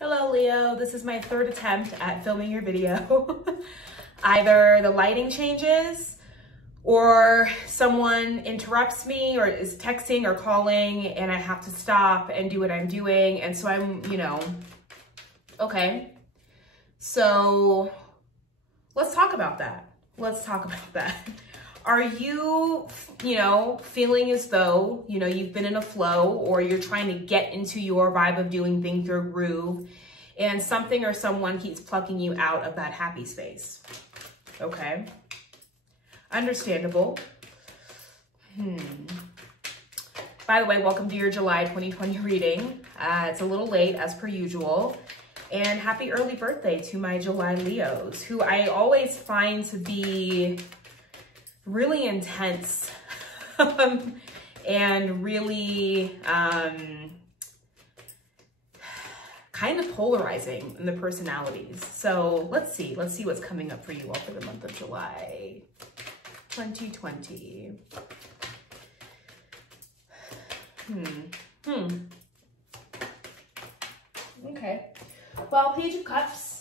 Hello Leo, this is my third attempt at filming your video. Either the lighting changes or someone interrupts me or is texting or calling and I have to stop and do what I'm doing. And so I'm, okay. So let's talk about that. Are you, feeling as though, you've been in a flow or you're trying to get into your vibe of doing things, your groove, and something or someone keeps plucking you out of that happy space? Okay. Understandable. By the way, welcome to your July 2020 reading. It's a little late as per usual. And happy early birthday to my July Leos, who I always find to be really intense and really kind of polarizing in the personalities. So let's see what's coming up for you all for the month of July 2020. Okay, well, Page of Cups.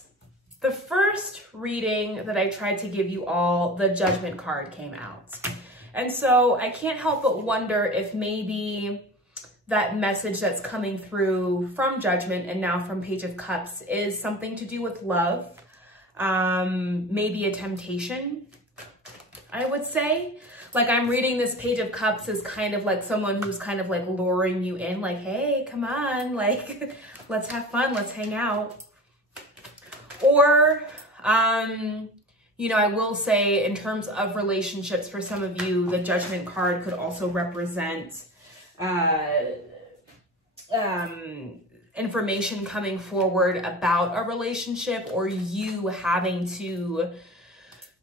The first reading that I tried to give you all, the Judgment card came out. And so I can't help but wonder if maybe that message that's coming through from Judgment and now from Page of Cups is something to do with love, maybe a temptation, I would say. Like, I'm reading this Page of Cups as kind of like someone who's kind of like luring you in, like, hey, come on, like, let's have fun, let's hang out. Or, I will say in terms of relationships, for some of you, the Judgment card could also represent information coming forward about a relationship, or you having to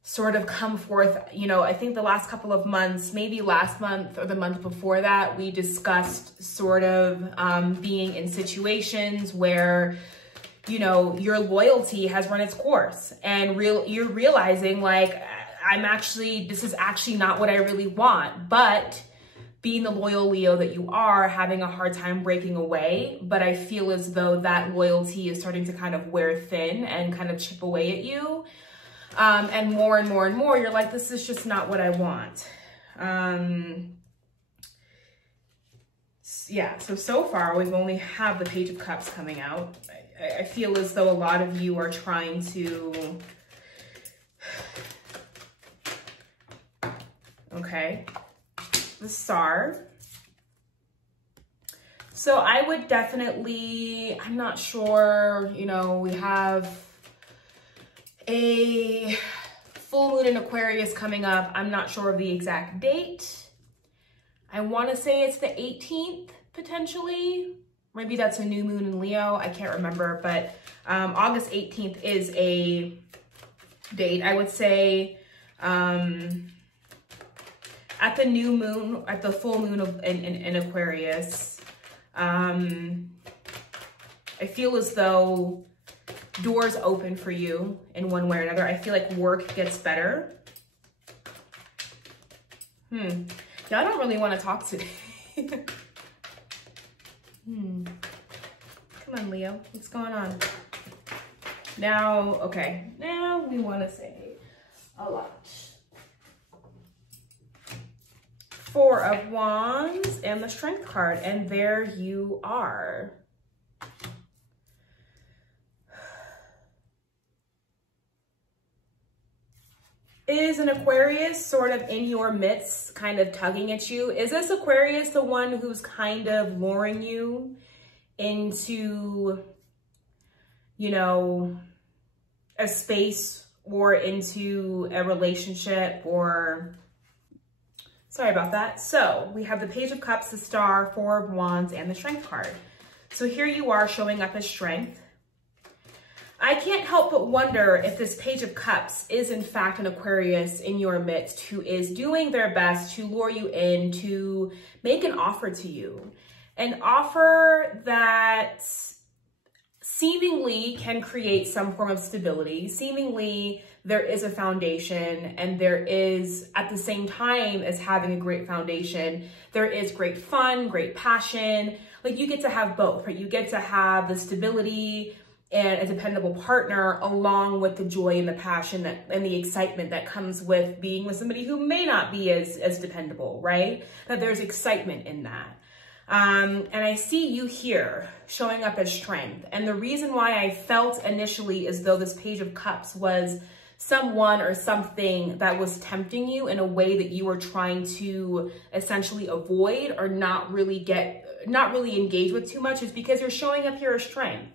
sort of come forth. I think the last couple of months, maybe last month or the month before that, we discussed sort of being in situations where your loyalty has run its course and you're realizing like, this is actually not what I really want, but being the loyal Leo that you are, having a hard time breaking away. But I feel as though that loyalty is starting to kind of wear thin and kind of chip away at you. And more and more and more, you're like, this is just not what I want. Yeah, so far we've only have the Page of Cups coming out. I feel as though a lot of you are trying to, okay, the Star. So I would definitely, I'm not sure, we have a full moon in Aquarius coming up. I'm not sure of the exact date. I want to say it's the 18th, potentially. Maybe that's a new moon in Leo. I can't remember, but August 18th is a date. I would say at the new moon, at the full moon in Aquarius, I feel as though doors open for you in one way or another. I feel like work gets better. Yeah, I don't really want to talk today. Come on, Leo, what's going on? Now, okay, now we want to say a lot. Four of Wands and the Strength card, and there you are. Is an Aquarius sort of in your midst, kind of tugging at you? Is this Aquarius the one who's kind of luring you into, a space or into a relationship or... Sorry about that. So we have the Page of Cups, the Star, Four of Wands, and the Strength card. So here you are showing up as Strength. I can't help but wonder if this Page of Cups is in fact an Aquarius in your midst who is doing their best to lure you in, to make an offer to you. An offer that seemingly can create some form of stability. Seemingly there is a foundation, and there is, at the same time as having a great foundation, there is great fun, great passion. Like, you get to have both, right? You get to have the stability and a dependable partner, along with the joy and the passion and the excitement that comes with being with somebody who may not be as dependable, right? That there's excitement in that. And I see you here showing up as strength. And the reason why I felt initially as though this Page of Cups was someone or something that was tempting you in a way that you were trying to essentially avoid or not really engage with too much is because you're showing up here as strength.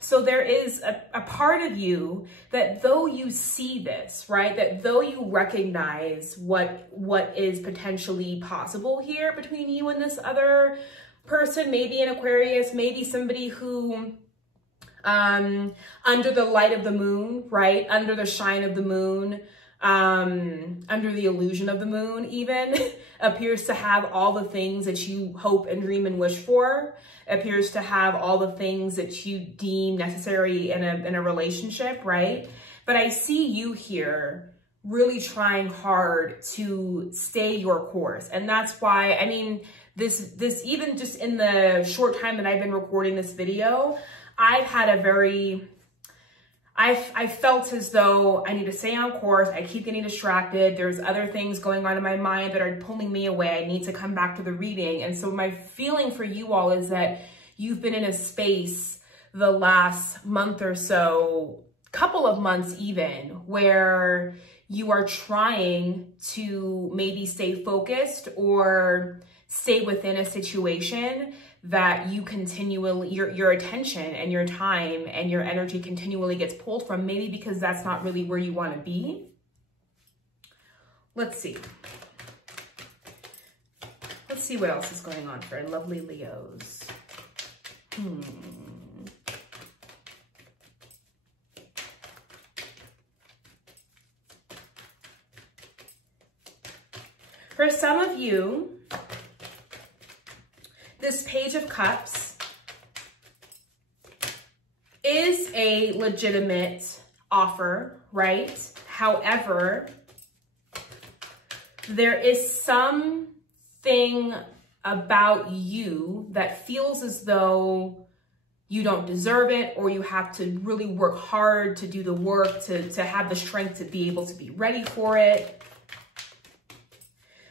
So there is a part of you that though you see this, right, that though you recognize what is potentially possible here between you and this other person, maybe an Aquarius, maybe somebody who, under the light of the moon, right, under the shine of the moon, under the illusion of the moon even, appears to have all the things that you hope and dream and wish for, appears to have all the things that you deem necessary in a relationship, right? But I see you here really trying hard to stay your course. And that's why, I mean, this even just in the short time that I've been recording this video, I've had I felt as though I need to stay on course. I keep getting distracted. There's other things going on in my mind that are pulling me away. I need to come back to the reading. And so my feeling for you all is that you've been in a space the last month or so, couple of months even, where you are trying to maybe stay focused or stay within a situation that you continually, your attention and your time and your energy continually gets pulled from, maybe because that's not really where you want to be. Let's see. Let's see what else is going on for lovely Leos. For some of you, this Page of Cups is a legitimate offer, right? However, there is something about you that feels as though you don't deserve it, or you have to really work hard to do the work to have the strength to be able to be ready for it.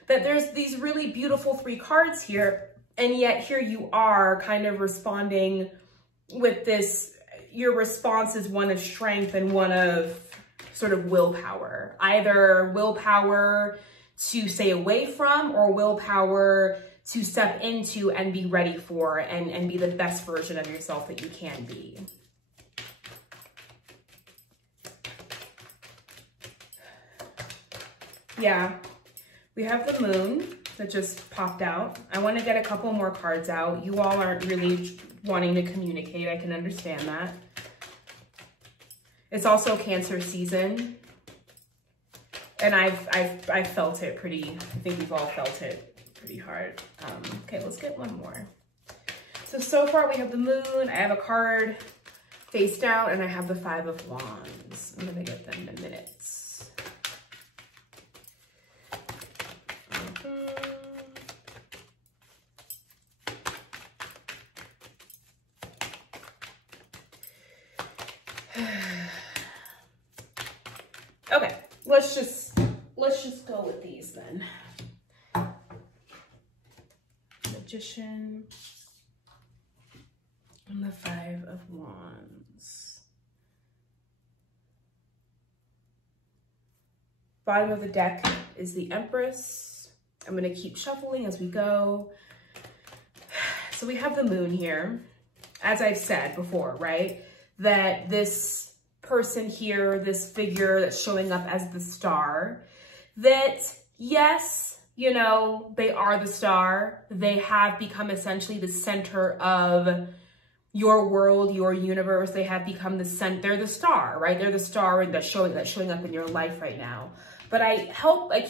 That there's these really beautiful 3 cards here, and yet here you are kind of responding with this, your response is one of strength and one of sort of willpower. Either willpower to stay away from or willpower to step into and be ready for and be the best version of yourself that you can be. Yeah, we have the moon that just popped out. I want to get a couple more cards out. You all aren't really wanting to communicate. I can understand that. It's also Cancer season. And I've felt it pretty, I think we've all felt it pretty hard. Okay, let's get one more. So far we have the moon, I have a card face down, and I have the 5 of Wands. I'm gonna get them in minutes. Okay, let's just go with these then. Magician and the 5 of Wands. Bottom of the deck is the Empress. I'm gonna keep shuffling as we go. So we have the moon here. As I've said before, right? That this person here, this figure that's showing up as the star, that yes, you know, they are the star. They have become essentially the center of your world, your universe. They have become the center, they're the star, right? They're the star that's showing up in your life right now. But I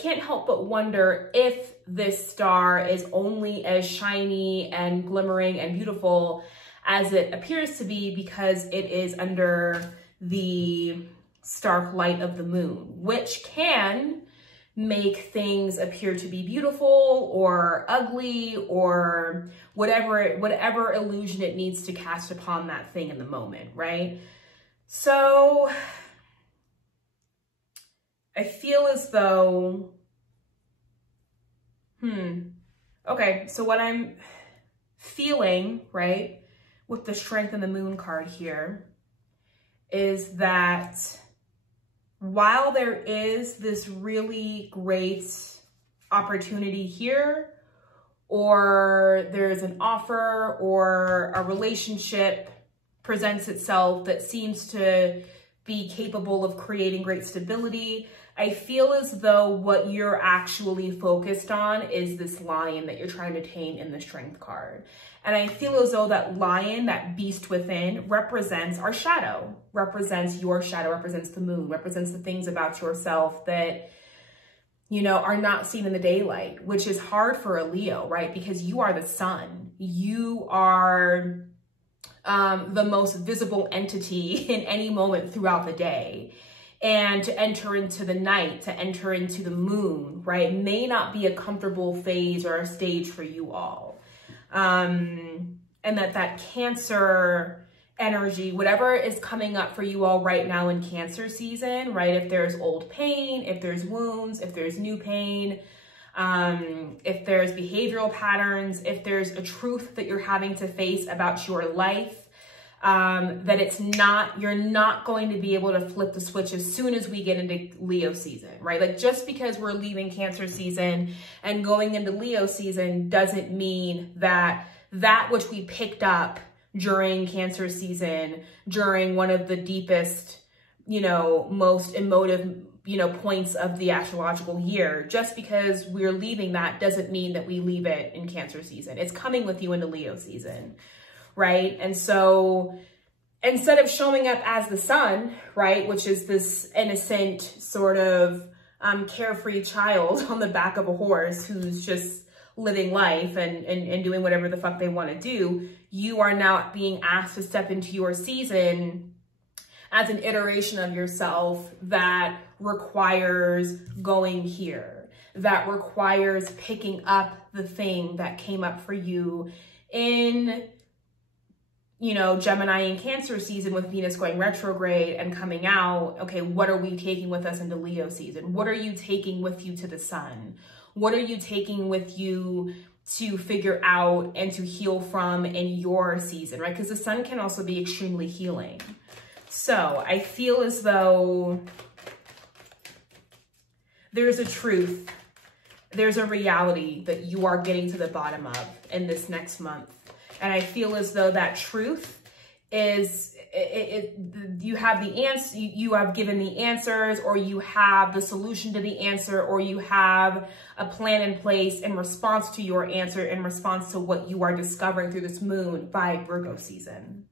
can't help but wonder if this star is only as shiny and glimmering and beautiful as it appears to be because it is under the stark light of the moon, which can make things appear to be beautiful or ugly or whatever illusion it needs to cast upon that thing in the moment, right? So I feel as though, okay, so what I'm feeling, right, with the Strength and the Moon card here is that while there is this really great opportunity here, or there's an offer or a relationship presents itself that seems to be capable of creating great stability, I feel as though what you're actually focused on is this lion that you're trying to tame in the Strength card. And I feel as though that lion, that beast within, represents our shadow, represents your shadow, represents the moon, represents the things about yourself that, you know, are not seen in the daylight, which is hard for a Leo, right? Because you are the sun. You are the most visible entity in any moment throughout the day. And to enter into the night, to enter into the moon, right, may not be a comfortable phase or a stage for you all. And that Cancer energy, whatever is coming up for you all right now in Cancer season, right? If there's old pain, if there's wounds, if there's new pain, if there's behavioral patterns, if there's a truth that you're having to face about your life, that it's not, you're not going to be able to flip the switch as soon as we get into Leo season, right? Like just because we're leaving Cancer season and going into Leo season doesn't mean that that which we picked up during Cancer season, during one of the deepest, you know, most emotive, you know, points of the astrological year, just because we're leaving that doesn't mean that we leave it in Cancer season. It's coming with you into Leo season. Right? And so instead of showing up as the sun, right, which is this innocent sort of carefree child on the back of a horse who's just living life and doing whatever the fuck they want to do, you are now being asked to step into your season as an iteration of yourself that requires going here, that requires picking up the thing that came up for you in, you know, Gemini and Cancer season with Venus going retrograde and coming out. Okay, what are we taking with us into Leo season? What are you taking with you to the sun? What are you taking with you to figure out and to heal from in your season, right? Because the sun can also be extremely healing. So I feel as though there's a truth, there's a reality that you are getting to the bottom of in this next month. And I feel as though that truth is, you have the answer, you have given the answers, or you have the solution to the answer, or you have a plan in place in response to your answer, in response to what you are discovering through this moon by Virgo season.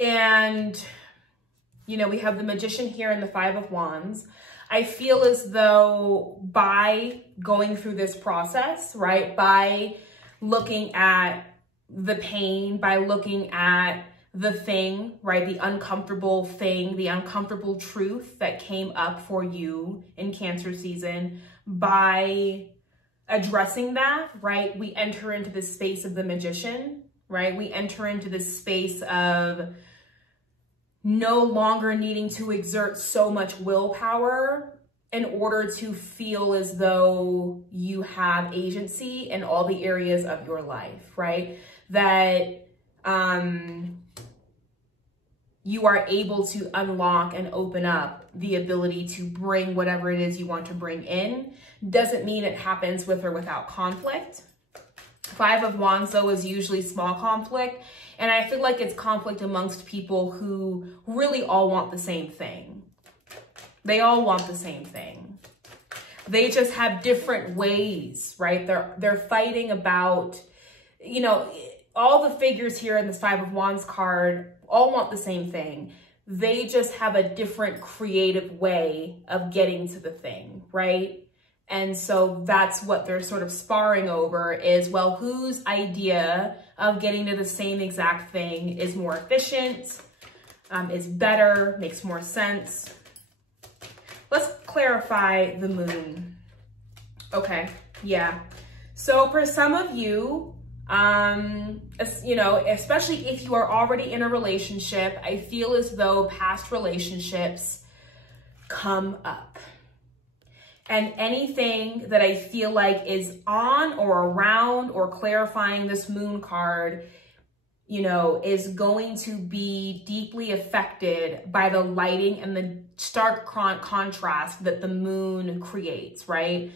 And, you know, we have the Magician here and the Five of Wands. I feel as though by going through this process, right, by looking at the pain, by looking at the thing, right, the uncomfortable thing, the uncomfortable truth that came up for you in Cancer season, by addressing that, right, we enter into this space of the Magician, right? We enter into this space of no longer needing to exert so much willpower in order to feel as though you have agency in all the areas of your life, right? That you are able to unlock and open up the ability to bring whatever it is you want to bring in. Doesn't mean it happens with or without conflict. Five of Wands, though, is usually small conflict. And I feel like it's conflict amongst people who really all want the same thing. They all want the same thing. They just have different ways, right? They're fighting about, you know, all the figures here in this Five of Wands card all want the same thing. They just have a different creative way of getting to the thing, right? And so that's what they're sort of sparring over is, well, whose idea of getting to the same exact thing is more efficient, is better, makes more sense. Let's clarify the moon. Okay, yeah. So for some of you, you know, especially if you are already in a relationship, I feel as though past relationships come up. And anything that I feel like is on or around or clarifying this moon card, you know, is going to be deeply affected by the lighting and the stark contrast that the moon creates, right?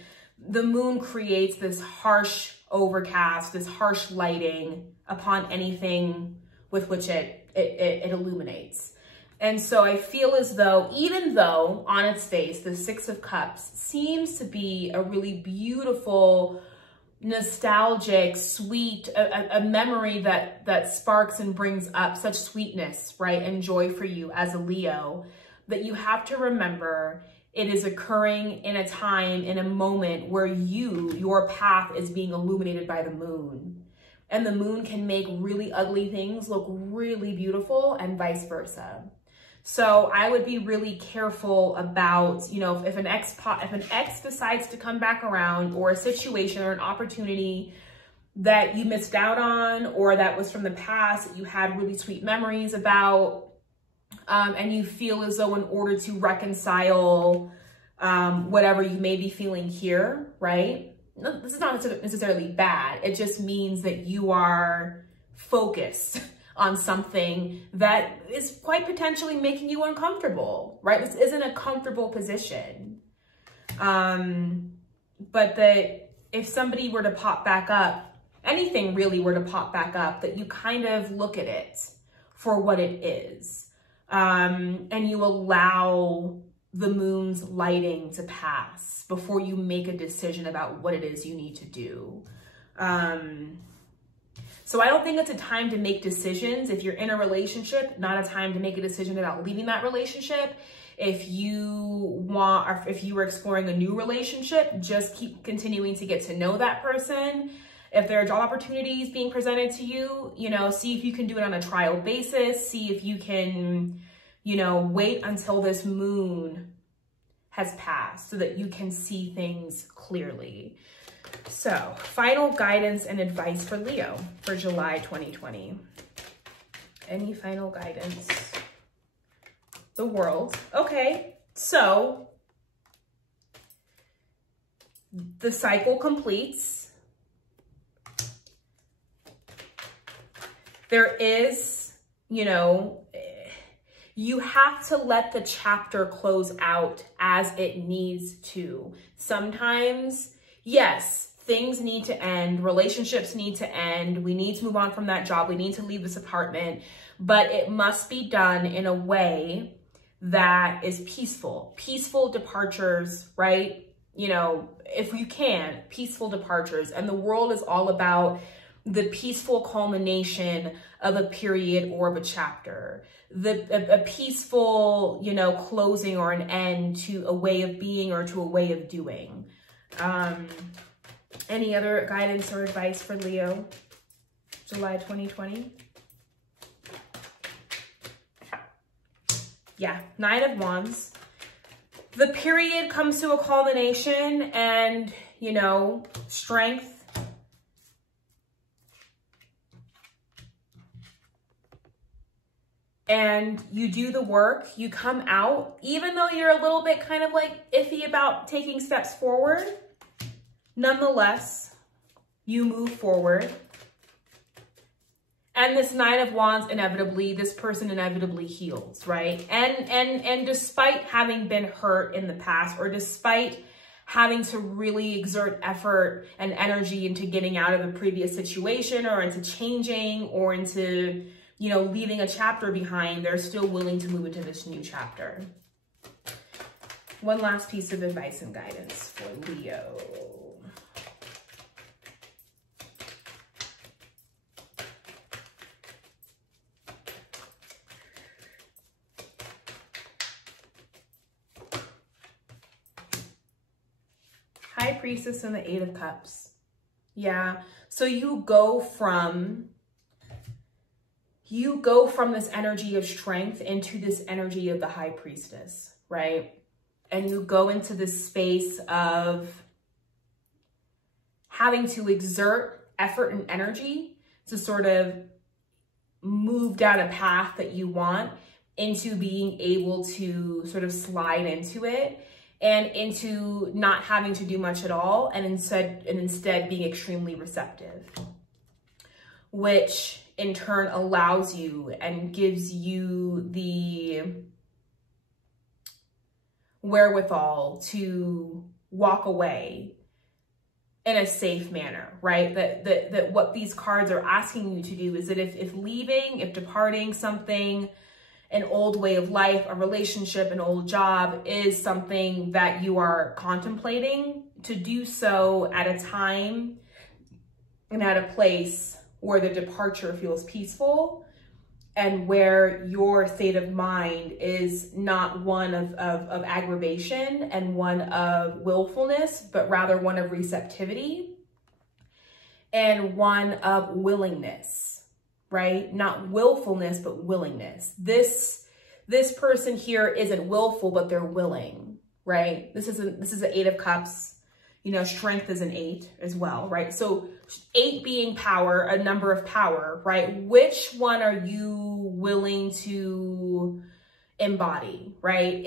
The moon creates this harsh overcast, this harsh lighting upon anything with which it illuminates. And so I feel as though, even though on its face, the Six of Cups seems to be a really beautiful, nostalgic, sweet, a memory that sparks and brings up such sweetness, right, and joy for you as a Leo, that you have to remember it is occurring in a time, in a moment where your path is being illuminated by the moon. And the moon can make really ugly things look really beautiful and vice versa. So I would be really careful about, you know, if an ex decides to come back around, or a situation or an opportunity that you missed out on, or that was from the past that you had really sweet memories about, and you feel as though in order to reconcile whatever you may be feeling here, right? No, this is not necessarily bad. It just means that you are focused on something that is quite potentially making you uncomfortable, right? This isn't a comfortable position. But that if somebody were to pop back up, anything really were to pop back up, that you kind of look at it for what it is. And you allow the moon's lighting to pass before you make a decision about what it is you need to do. So I don't think it's a time to make decisions. If you're in a relationship, not a time to make a decision about leaving that relationship. If you want, or if you were exploring a new relationship, just keep continuing to get to know that person. If there are job opportunities being presented to you, you know, see if you can do it on a trial basis. See if you can, you know, wait until this moon has passed so that you can see things clearly. So, final guidance and advice for Leo for July 2020. Any final guidance? The World. Okay, so the cycle completes. There is, you know, you have to let the chapter close out as it needs to. Sometimes, yes, things need to end, relationships need to end, we need to move on from that job, we need to leave this apartment, but it must be done in a way that is peaceful. Peaceful departures, right? You know, if you can, peaceful departures. And the World is all about the peaceful culmination of a period or of a chapter. A peaceful, you know, closing or an end to a way of being or to a way of doing. Any other guidance or advice for Leo, July 2020? Yeah, Nine of Wands. The period comes to a culmination and, you know, strength. And you do the work, you come out, even though you're a little bit kind of like iffy about taking steps forward. Nonetheless, you move forward. And this Nine of Wands inevitably, this person inevitably heals, right? And despite having been hurt in the past, or despite having to really exert effort and energy into getting out of a previous situation, or into changing, or into, you know, leaving a chapter behind, they're still willing to move into this new chapter. One last piece of advice and guidance for Leo. High Priestess and the Eight of Cups. Yeah, so you go from this energy of strength into this energy of the High Priestess, right? and you go into this space of having to exert effort and energy to sort of move down a path that you want, into being able to sort of slide into it and into not having to do much at all, and instead being extremely receptive, which in turn allows you and gives you the wherewithal to walk away in a safe manner, right? That what these cards are asking you to do is that if leaving, if departing something, an old way of life, a relationship, an old job is something that you are contemplating, to do so at a time and at a place where the departure feels peaceful and where your state of mind is not one of aggravation and one of willfulness, but rather one of receptivity and one of willingness. Right? Not willfulness, but willingness. This person here isn't willful, but they're willing, right? This is an 8 of Cups. You know, strength is an 8 as well, right? So 8 being power, a number of power, right? Which one are you willing to embody, right?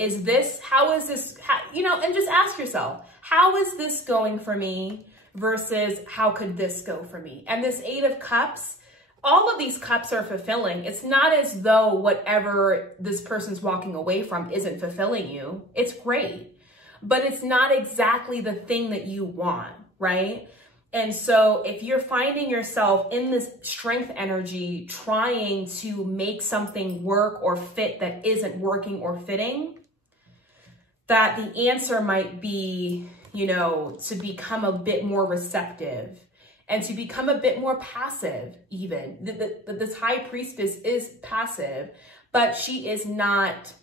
How is this, you know, and just ask yourself, how is this going for me versus how could this go for me? And this 8 of Cups, all of these cups are fulfilling. It's not as though whatever this person's walking away from isn't fulfilling you. It's great, but it's not exactly the thing that you want, right? And so if you're finding yourself in this strength energy, trying to make something work or fit that isn't working or fitting, that the answer might be, you know, to become a bit more receptive and to become a bit more passive even. This High Priestess is passive, but she is not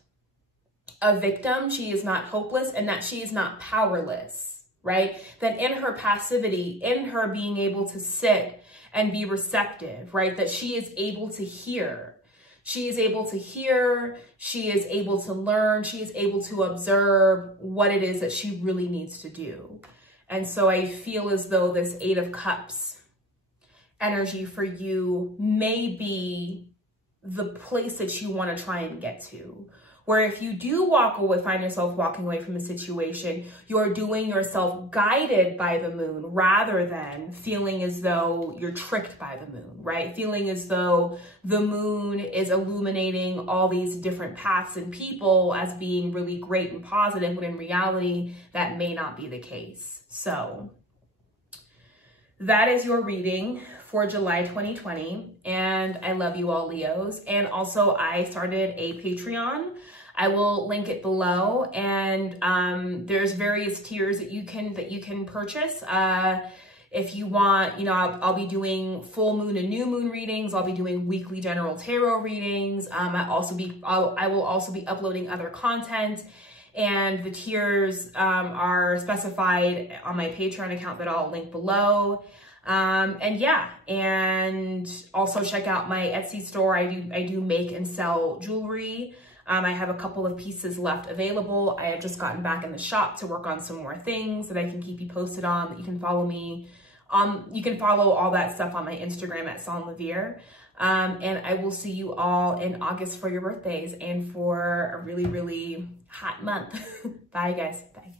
a victim. She is not hopeless, and that she is not powerless, right? That in her passivity, in her being able to sit and be receptive, right? That she is able to hear. She is able to hear, she is able to learn, she is able to observe what it is that she really needs to do. And so I feel as though this 8 of Cups energy for you may be the place that you want to try and get to. Where if you do find yourself walking away from a situation, you're doing yourself guided by the moon rather than feeling as though you're tricked by the moon, right? Feeling as though the moon is illuminating all these different paths and people as being really great and positive, when in reality, that may not be the case. So that is your reading for July 2020. And I love you all, Leos. And also I started a Patreon. I will link it below, and there's various tiers that you can purchase. If you want, you know, I'll be doing full moon and new moon readings. I'll be doing weekly general tarot readings. I will also be uploading other content, and the tiers are specified on my Patreon account that I'll link below. And yeah, and also check out my Etsy store. I do make and sell jewelry. I have a couple of pieces left available. I have just gotten back in the shop to work on some more things that I can keep you posted on, that you can follow me. You can follow all that stuff on my Instagram at Salma. And I will see you all in August for your birthdays and for a really, really hot month. Bye guys, bye.